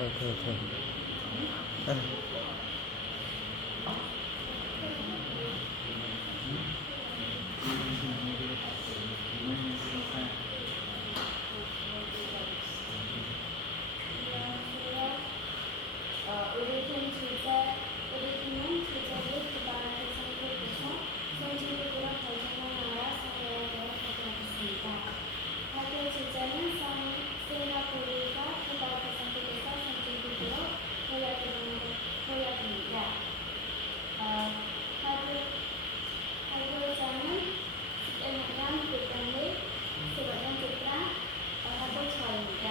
우리 팀 우리 팀은 주제를 기반하게 선택해서 선진국으로 발전한 나라 사회에 대해 발표하겠습니다. 발표 주제는 싱가포르가 기반하게 선택해서 선진국으로 도약입니다. 발표자는 11년 불변의 세번째 집단 학교처입니다.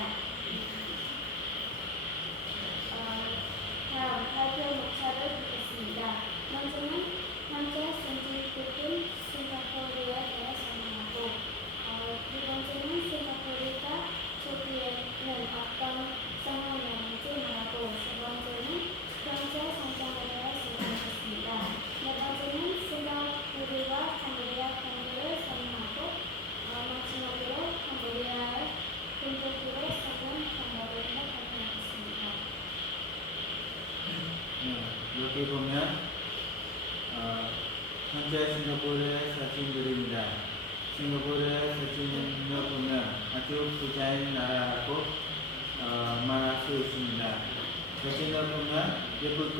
다음 발표 목차를 보겠습니다. 먼저는 현재 선진국인 싱가포르에 대해 설명하고 두 번째는 싱가포르가 초기에는 어떤 상황이었는지 말하고 세 번째는 현재 성장에 대해 설명하겠습니다. 네 번째는 싱가포르와 캄보디아 관계를 설명하고 마지막으로 캄보디아의 본격으로 서는 방법에 대해 발표하겠습니다. 여기 보면 현재 싱가포르의 사진들입니다. 싱가포르의 사진을 보면 아주 부자인 나라라고 말할 수 있습니다. 사진을 보면 예쁘고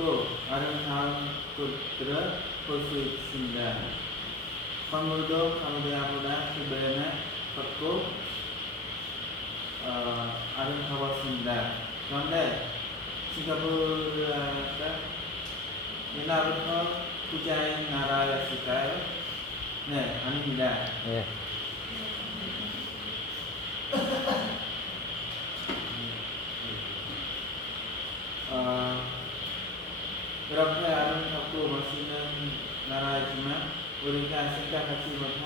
아름다운 곳들을 볼 수 있습니다. 건물도 캄보디아보다 2배나 컸고 아름다웠습니다. 그런데 싱가포르가 옛날부터 부자인 나라였을까요? 네, 아닙니다. 네. 이렇게 아름답고 멋있는 나라이지만 우리가 생각하지 못한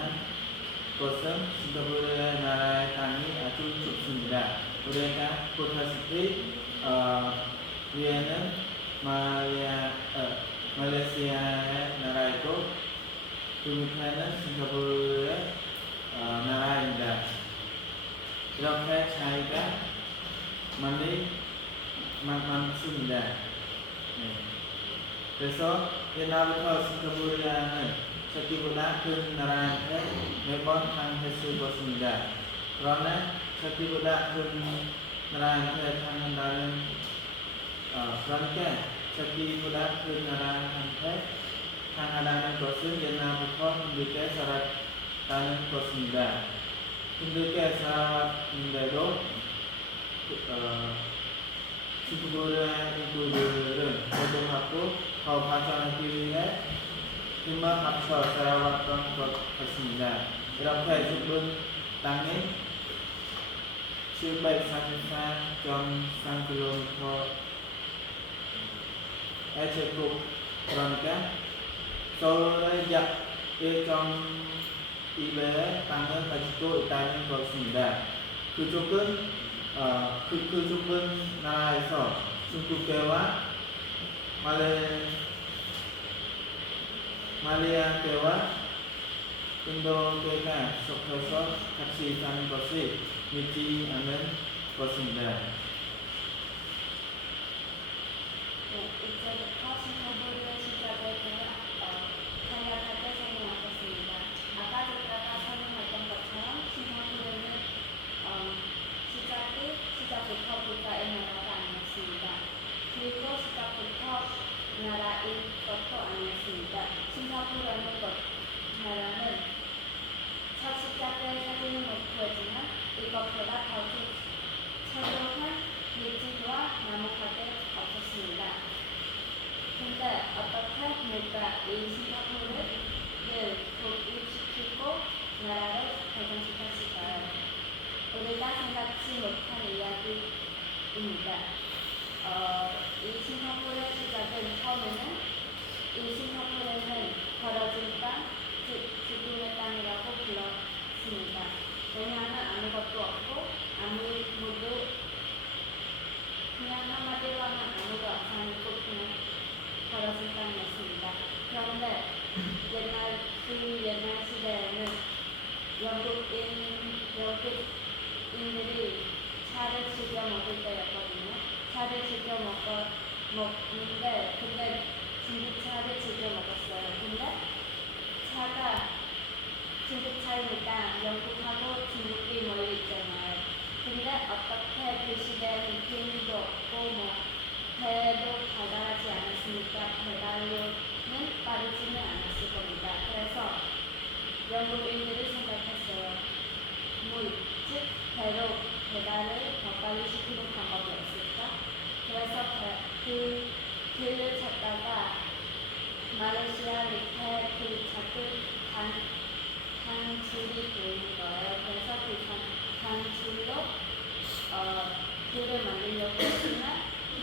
것은 싱가포르의 나라의 땅이 아주 좁습니다. 우리가 보다시피 위에는 말레이시아의 나라이고 그 밑에는 싱가포르의 나라입니다. 이렇게 차이가 많습니다. 네. 그래서 옛날부터 싱가포르는 터키보다 큰 나라한테 매번 당했을 것입니다. 그러나 터키보다 큰 나라한테 당한다는 그러니까 터키보다 큰 나라한테 당하다는 것은 옛날부터 힘들게 살았다는 것입니다. 힘들게 살았는데도 싱가포르의 인구들은 노동하고 더 발전하기 위해 힘을 합쳐 살아왔던 것 같습니다. 이렇게 좁은 땅에 744.3km의 제곱, 그러니까 서울의 약 1.2배의 땅을 가지고 있다는 것입니다. 그 좁은 나라에서 중국계와 말레이아계와 인도계가 섞여서 같이 사는 것이 믿지 않는 것입니다. 이제부터 싱가포르의 시작에 대해 간략하게 설명하겠습니다. 아까 제가 설명했던 것처럼 싱가포르는 시작부터 부자의 나라가 아니었습니다. 그리고 시작부터 나라인 것도 아니었습니다. 싱가포르라는 나라는 첫 시작에 사진을 못 보였지만 이것보다 더 철저한 밀집과 나무가게 없었습니다. 근데 어떻게 우리가 이 싱가포르를 독립시키고 나라를 발전시켰을까요? 우리가 생각지 못한 이야기입니다. 이 싱가포르의 시작은 처음에는 이 싱가포르는 벌어진 땅, 즉 죽음의 땅이라고 불렀습니다. 왜냐하면 아무것도 없고 아무도 그냥 한마디로 하면 아무도 안 사는 곳 그냥 벌어진 땅이었습니다. 그런데 옛날 시대에는 영국인들이 차를 즐겨 먹을 때였거든요. 차를 즐겨 먹는데 근데 중국 차를 즐겨 먹었어요. 근데 차가 중국 차이니까 영국하고 중국이 멀리 있잖아요. 근데 어떻게 그 시대에는 비행기도 없고 배도 발달하지 않았으니까 배달료는 빠르지는 않았을 겁니다. 그래서 영국인들이 생각했어요. 즉 배로 배달을 더 빨리 시키는 방법이 없을까? 그래서 그 길을 찾다가 말레이시아 밑에 그 작은 단줄이 보이는 거예요. 그래서 그 단줄로 길을 만들려고 했지만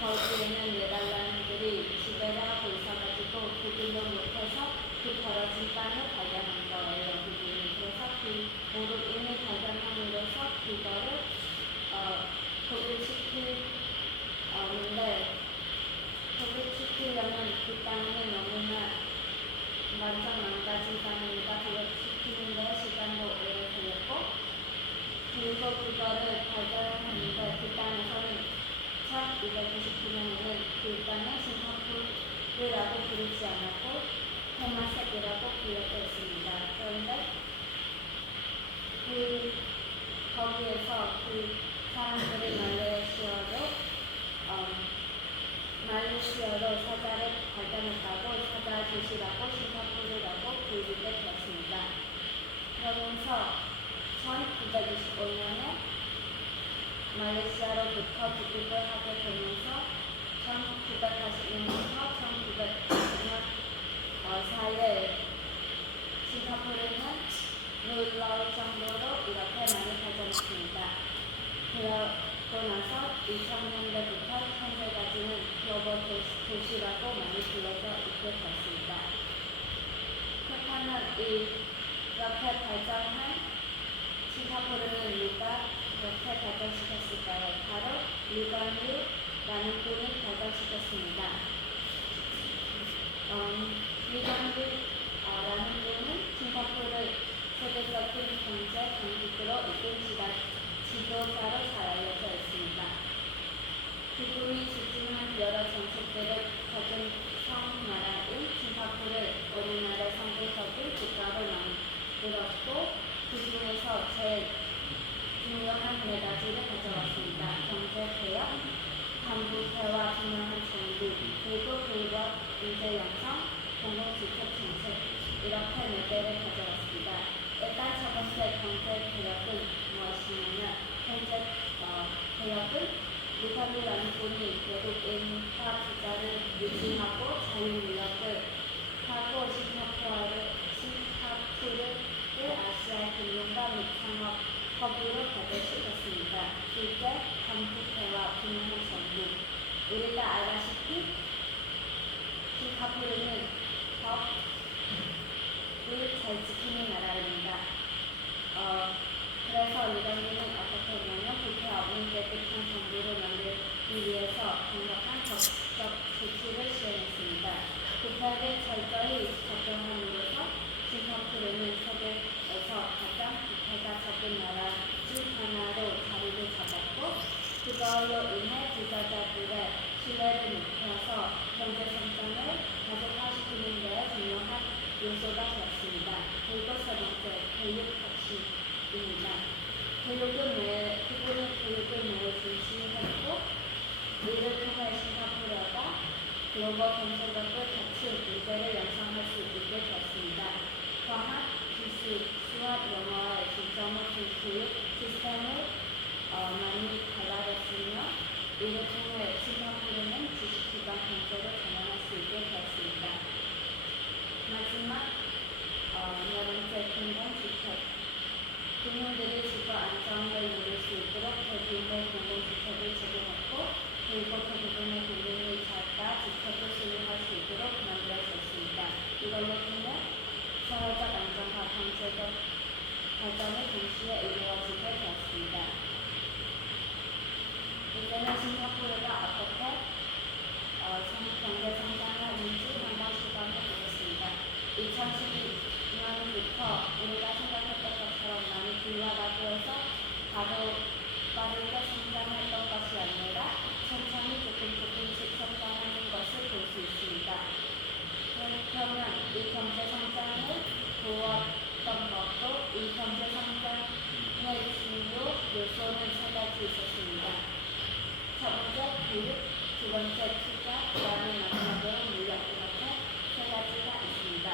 거기에는 네덜란드들이 지배를 하고 있어가지고 그 길로 못해서 그 벌어진 땅을 발견한 거예요. 영국인이. 그래서 그 모국인이 발견함으로써 그거를 복구시키려면 그 땅이 너무나 완전 망가진 땅이니까 그걸 시키는데 시간도 오래 걸렸고 그리고 그거를 발견했는데 그 땅에서는 1299년에는 그 땅을 싱가포르라고 부르지 않았고 테마색이라고 불렸습니다. 그런데 거기에서 그 사람들이 말레이시아로 사자를 발견했다고 사자 도시라고 싱가포르라고 불리게 되었습니다. 그러면서 1925년에 말레이시아로부터 독립을 하게 되면서 1940년부터 1990년 사이에 싱가포르는 놀라울 정도로 이렇게 많이 발전했습니다. 그러고 나서 2000년대부터 현재까지는 글로벌 도시라고 많이 불려져 있게 됐습니다. 그렇다면 이렇게 발전한 싱가포르는 누가 그렇게 발전시켰을까요? 바로 리건류라는 분이 발전시켰습니다. 리건류라는 분은 싱가포르를 세계적인 경제 강국으로 이끈 지도자로 잘 알려져 있습니다. 그분이 지지한 여러 정책들을 가진 성나라인 싱가포르를 우리나라의 선도적인 국가로 만들었고 그 중에서 제일 중요한 4가지를 가져왔습니다. 경제개혁, 반부패와 투명한 정부, 그리고 교육과 인재 양성, 공공주택 정책 이렇게 4개를 가져왔습니다. 일단 첫 번째 경제개혁은 무엇이냐면 경제개혁은 리건류라는 분이 외국인과 투자를 유치하고 자유무역을 하고 싱가포르를 아시아의 금융과 및 상업 허브로 발전시켰습니다. 둘째, 반부패와 투명한 정부. 우리가 알다시피 싱가포르는 법을 잘 지키는 나라입니다. 그래서 리건류는 어떻게 했냐면 부패 없는 깨끗한 정부를 만들기 위해서 강력한 법적 조치를 시행했습니다. 부패를 철저히 적용함으로써 싱가포르는 세계에서 가장 부패가 적은 나라 중 하나로 자리를 잡았고 그걸로 인해 투자자들의 신뢰를 높여서 경제 성장을 가속화시키는 데 중요한 요소가 되었습니다. 그리고 세 번째, 교육 혁신입니다. 그분은 교육을 매우 중시했고 이를 통해 싱가포르가 글로벌 경제력을 갖춘 인재를 양성할 수 있게 되었습니다. 과학, 기술, 수학, 영어에 중점을 둔 교육 시스템을 많이 발달했으며 이를 통해 싱가포르는 지식기반 경제를 전환할 수 있게 되었습니다. 마지막 4번째 공공주택. 국민들이 주거 안정을 누릴 수 있도록 대규모 공공주택을 제공했고 그리고 대부분의 국민이 자가 주택을 소유할 수 있도록 만들어졌습니다. 이걸로 통해 사회적 안정과 경제적 발전을 동시에 이루어지게 되었습니다. 이제는 싱가포르가 어떻게 경제 성장을 하는지 한번 시간을 보겠습니다. 2012년부터 우리가 생각했던 것처럼 많이 불안하고 해서 바로 빠르게 성장했던 것이 아니라 천천히 조금씩 가지 있었습니다. 첫 번째 교육, 두 번째 투자, 그 다음에 마지막으로 물력 이렇게 세 가지가 있습니다.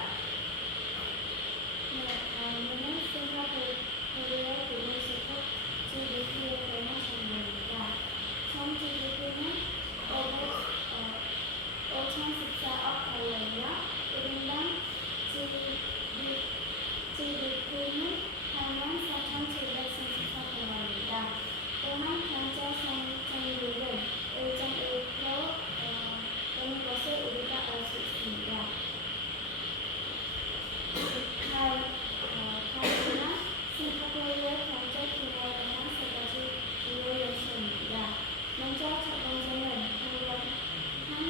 네, 다음은 싱가포르의 비즈니스국 GDP에 대한 정보입니다. 총 GDP는 5,014억 달러이며 1인당 GDP는 84,734달러입니다. 또한 경제 성장률은 1.1% 되는 것을 우리가 알 수 있습니다. 다음은 싱가포르의 경제 규모에 대한 세 가지 주요 요소입니다. 먼저 첫 번째는 강력한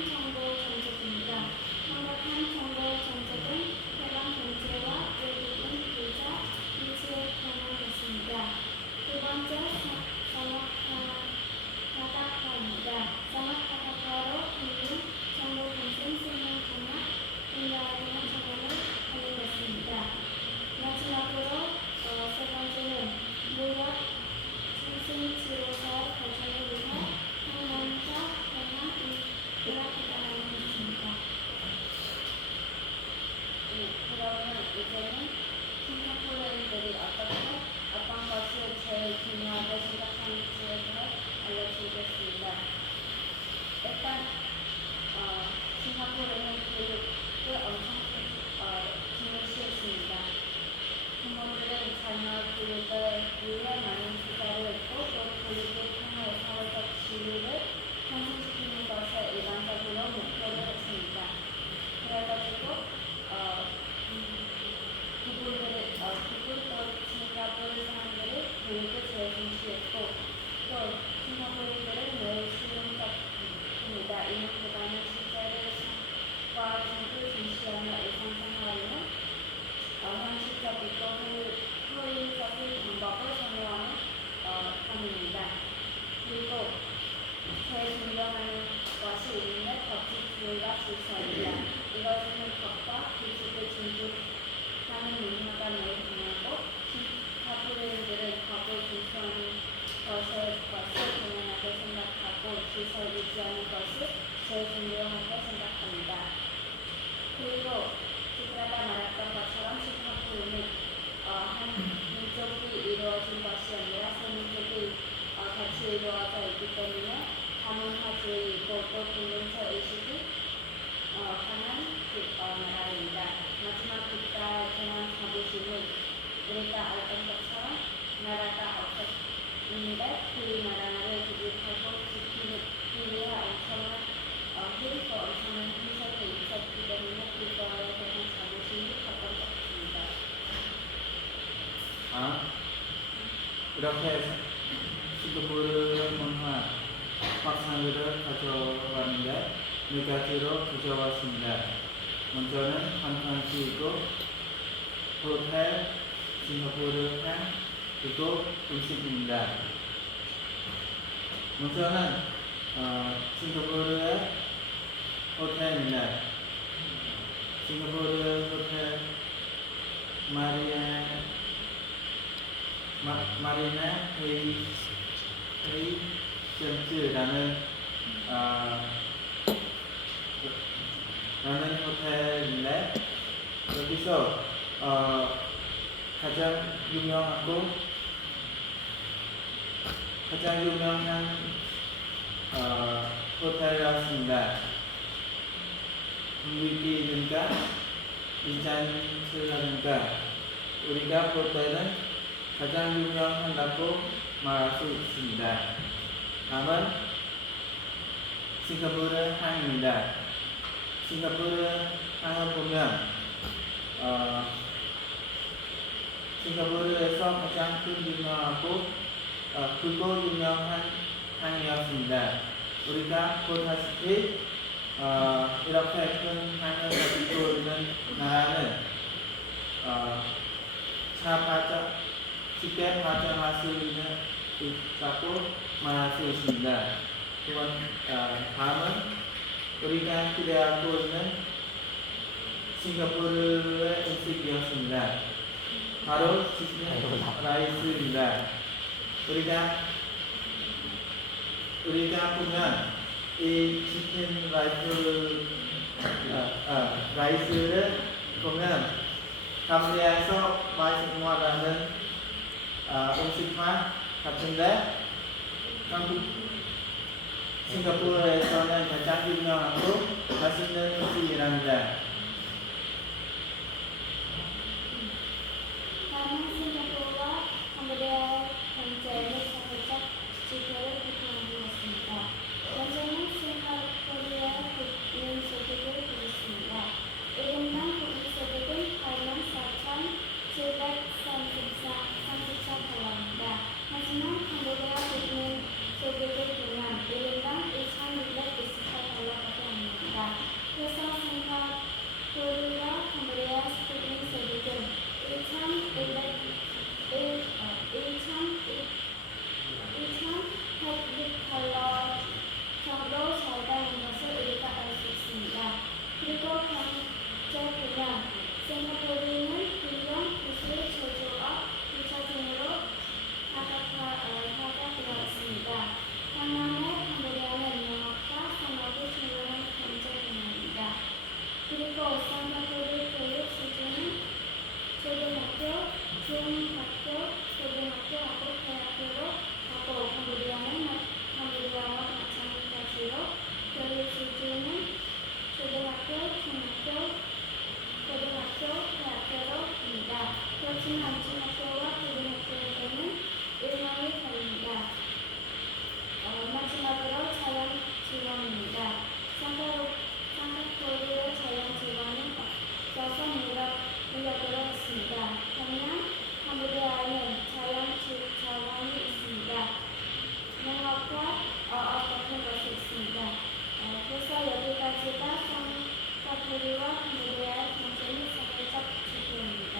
정보 정책입니다. 강력한 정보 정책은 해당 경제와 외국인 투자 유치에 도움을 줬습니다. 두 번째 산업화입니다. 산업화로 금융, 정보통신, 생명통합, 분야에 대한 전환을 하는 것입니다. 마지막으로 세 번째는 무역 통신지로서의 발전을 위해 한국과 대만 연합회담을 했습니다. 그러면 이제는 싱가포르인들이 어떤 것을 제일 중요하게 생각하는지에 대해 알려드리겠습니다. 일단 싱가포르는 교육을 엄청 중요시했습니다. 부모들은 자녀 교육을 위해 많은 투자를 했고 또 교육을 통해 사회적 지위를 향상시키는 것을 일반적으로 목표로 했습니다. 그래가지고 또 싱가포르 사람들이 교육을 제일 중시했고 또 싱가포르인들은 매우 실용적입니다. 이는 그간의 실제와 정보를 중시하며 일상생활에는 형식적이고 효율적인 방법을 선호하는 편입니다. 그리고 제일 존경하는 것이 우리는 법칙주의와 질서입니다. 이것은 법과 규칙을 준수하는 문화가 매우 중요하고 싱가포르인들은 법을 준수하는 것을 당연하게 생각하고 질서를 유지하는 것을 제일 중요하게 생각합니다. 그리고 제가 말했던 것처럼 싱가포르는 한 민족이 이루어진 것이 아니라 세 민족이 같이 이루어져 있기 때문에 다문화주의이고 또 공동체 의식이 강한 나라입니다. 마지막 국가에 대한 자부심은 우리가 알던 것처럼 나라가 없었는데 그 나라를 구축하고 지키기 위해 엄청난 힘과 엄청난 희생이 있었기 때문에 그거에 대한 자부심이 컸던 것 같습니다. 이렇게 해서 싱가포르 문화 확산을 가져왔는데 네 가지로 가져왔습니다. 먼저는 관광지이고 호텔, 싱가포르 행, 그리고 음식입니다. 먼저는 싱가포르의 호텔입니다. 싱가포르 호텔 마리나 헤이센트라는 호텔인데 여기서 가장 유명한 호텔이었습니다. 분위기니까 이잔트라니까 우리가 볼 때는 가장 유명하다고 말할 수 있습니다. 다음은 싱가포르 항입니다. 싱가포르 항을 보면 싱가포르에서 가장 큰 유명하고 크고 유명한 항이었습니다. 우리가 보다시피 이렇게 큰 항을 가지고 있는 나라는 쉽게 발전할 수 있다고 말할 수 있습니다. 다음은 우리가 기대하고 있는 싱가포르의 음식이었습니다. 바로 치킨 라이스입니다. 우리가 우리가 보면 이 치킨 라이스를 보면 감리에서 많이 생활하는 음식만 같은데 한국 싱가포르에서는 가장 유명하고 맛있는 음식이랍니다. 나는 싱가포르와 캄보디아의 경제를 사회적 지표를 비판하였습니다. 현재는 싱가포르의 국민 소득을 보였습니다. 1인당 국민 소득은 84,734달러입니다. 하지만 캄보디아 국민 소득을 보면 1인당 2,628달러밖에 안 됩니다. 그래서 싱가포르와 캄보디아 국민 소득은 1,106달러 정도 차이가 있는 것을 우리가 알 수 있습니다. 그리고 경제 보면 싱가포르는 금융, 기술, 제조업, 기차 등으로 하락되어 있습니다. 반면에 캄보디아는 농업과 산업이 중요한 경제 분야입니다. 그리고 싱가포르 교육 수준은 초등학교, 중학교, 고등학교하고 대학교로 하고 캄보디아와 마찬가지로 교육 수준은 초등학교, 중학교, 고등학교, 대학교로입니다. 그렇지만 중학교와 고등학교에는 일망이 다릅니다. 마지막으로 자연 지원입니다. 싱가포르의 자연 지원은 없어서 무역으로 있습니다. 반면 캄보디아에는 자연 자원이 있습니다. 농업과 어업 같은 것이 있습니다. 그래서 여기까지가 싱가포르와 캄보디아의 경제 및 사회적 지표입니다.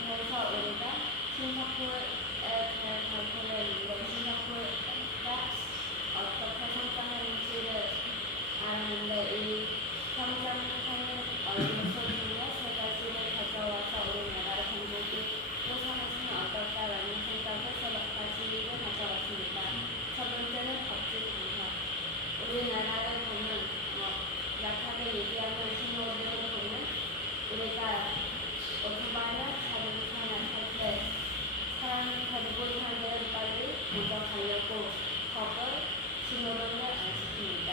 그래서 우리가 싱가포르에 대해 발표를 했는데 싱가포르가 어떻게 성장하는지를 알았는데 이 성장하는 요소 중에 세 가지를 가져와서 우리나라 전국이 우선했으면 어떨까라는 생각을 세 가지를 가져왔습니다. 첫 번째는 법治강화. 우리나라를 보면 약하게 얘기하면 신호등을 보면 우리가 오토바이나 자동차나 탈 때 사람 가지고 사람들은 빨리 먼저 가려고 법을 신호등을 안 시킵니다.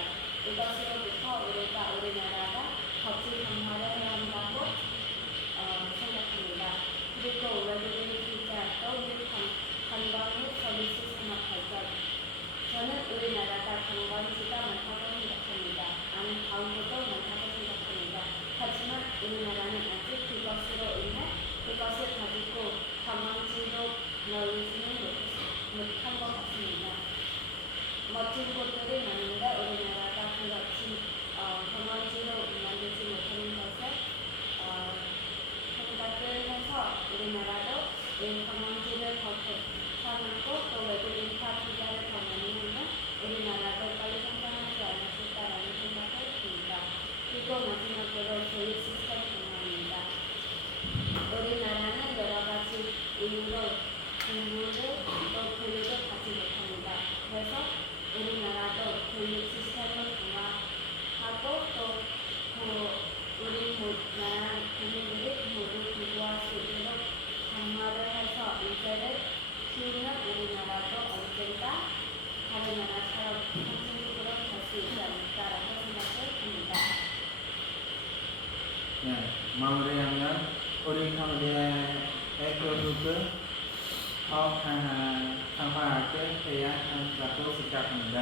이것으로부터 우리나라가 법治강화를 해야 한다고 생각합니다. 그리고 외국인 투자도 및 관광 및 서비스 산업 발전. 저는 우리나라가 관광지가 많다고 생각합니다. 아무것도 많다고 생각합니다. 하지만 우리나라는 아직 그것을 가지고 관광지로 넓지는 못한 것 같습니다. 멋진 곳들이 많은데 우리나라가 그렇지 관광지로 만들지 못하는 것을 생각을 해서 우리나라도 이 관광지를 더 개선하고 또 외국인 투자를 더 많이 하면 우리나라도 빨리 성장하지 않았을까라는 생각을 듭니다. 그리고 마지막으로 교육 시스템 강화입니다. 우리나라는 여러 가지 이유로 공부를 또 교육을 받지 못합니다. 그래서 우리나라도 교육 시스템을 강화하고 또 우리나라 국민들이 모두 공부할 수 있도록 강화를 해서 인재를 키우면 우리나라도 언젠가 다른 나라처럼 선진국으로 갈 수 있지 않을까라고 생각을 합니다. 네, 마무리하면 우리 캄보디아의 교육을 더 강화하게 해야 한다고 생각합니다.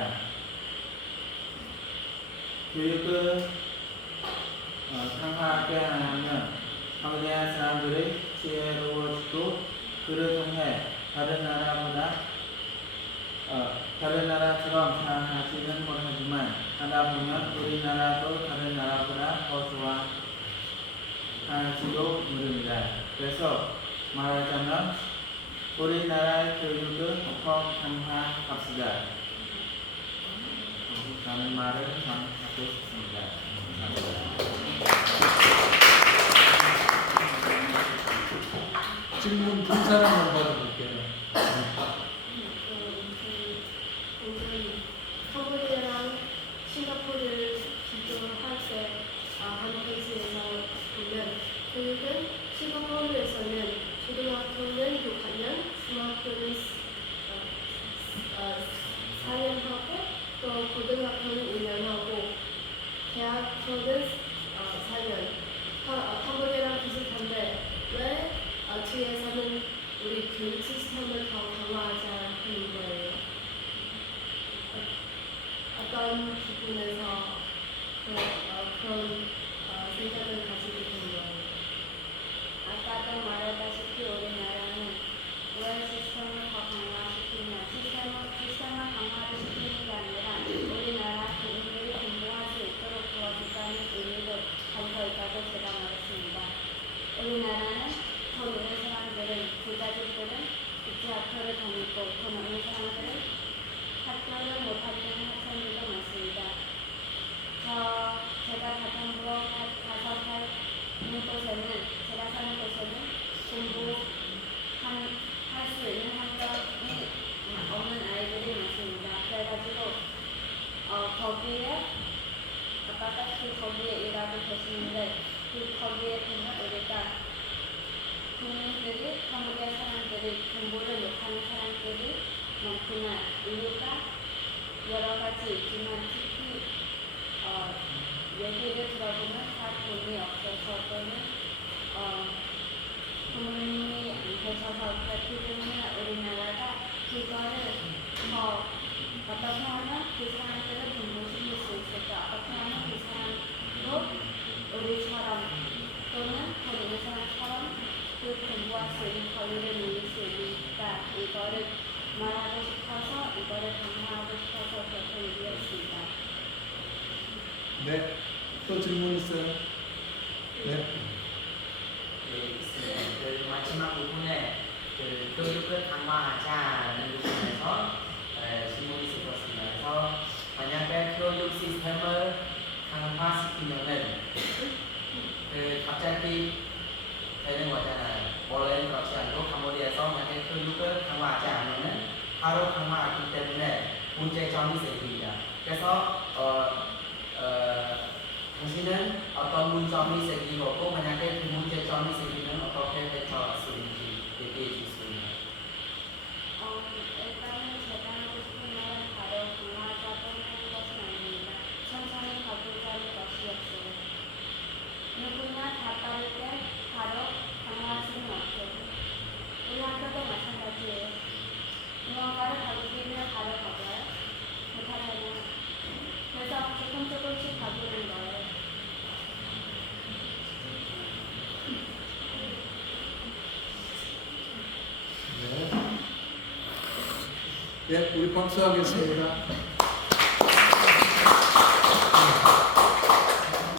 교육을 강화하게 하면 캄보디아 사람들이 지혜로워지고 그를 통해 다른 나라처럼 살지는 못하지만 하다 보면 우리나라도 다른 나라보다 더 좋아할지도 모릅니다. 그래서 말하자면 우리나라의 교육을 더 강화합시다. 라는 말을 하고 싶습니다. 질문 두 사람만 받아볼게요. 어떤 부분에서 그런 생각을 가지게 된 거예요? 아까도 말했다시피 우리나라는 UN 시스템을 더 강화시키면 시스템을 강화를 시키는 게 아니라 우리나라 국민들이 공부할 수 있도록 도와준다는 의미도 담겨 있다고 제가 말했습니다. 우리나라는 돈 있는 사람들은, 부자들은 국제 학교를 다니고 돈 없는 사람들은 학교를 못 다니는 학생들도 많습니다. 제가 가장 가서 사는 곳에는, 제가 사는 곳에는 공부할 수 있는 환경이 없는 아이들이 많습니다. 그래가지고 거기에 아까 거기에 일하고 계시는데 거기에 보면 우리가 국민들이, 한국의 사람들이 공부를 못하는 사람들이 많구나. 이유가 여러 가지 있지만 특히 얘기를 들어보면 다 돈이 없어서 또는 부모님이 안 계셔서 그렇기 때문에 우리나라가 그거를 더 어떻게 하면 그 사람들을 공부시킬 수 있을까? 어떻게 하면 그 사람도 우리처럼 또는 돈 있는 사람처럼 그 공부할 수 있는 권리를 누릴 수 있으니까 이거를 말하고 싶어서, 이거를 강화하고 싶어서 그렇게 얘기했습니다. 네. 또 질문 있어요? 네. 있습니다. 그 마지막 부분에 그 교육을 강화하자는 부분에서 질문이 있었습니다. 그래서 만약에 교육 시스템을 강화시키면은 그 갑자기 되는 거잖아요. 원래는 그렇지 않고 캄보디아에서 만약에 교육을 강화하지 않으면 바로 강화하기 때문에 문제점이 생깁니다. 그래서 당신은 어떤 문제점이 생기고 만약에 그 문제점이 생기면 어떻게 대처할 수 있는지 얘기해 주십니다. 일단은 제가 하고 싶은 말은 바로 강화하자고 하는 것은 아닙니다. 천천히 가보자는 것이었어요. 누구나 다 빠를 때 바로 강화할 수는 없죠. 우리 학교도 마찬가지예요. 무언가를 가르치면 바로 가봐요. 못하잖아요. 그래서 조금씩 가보는 거예요. 네. 네, 우리 박수하겠습니다.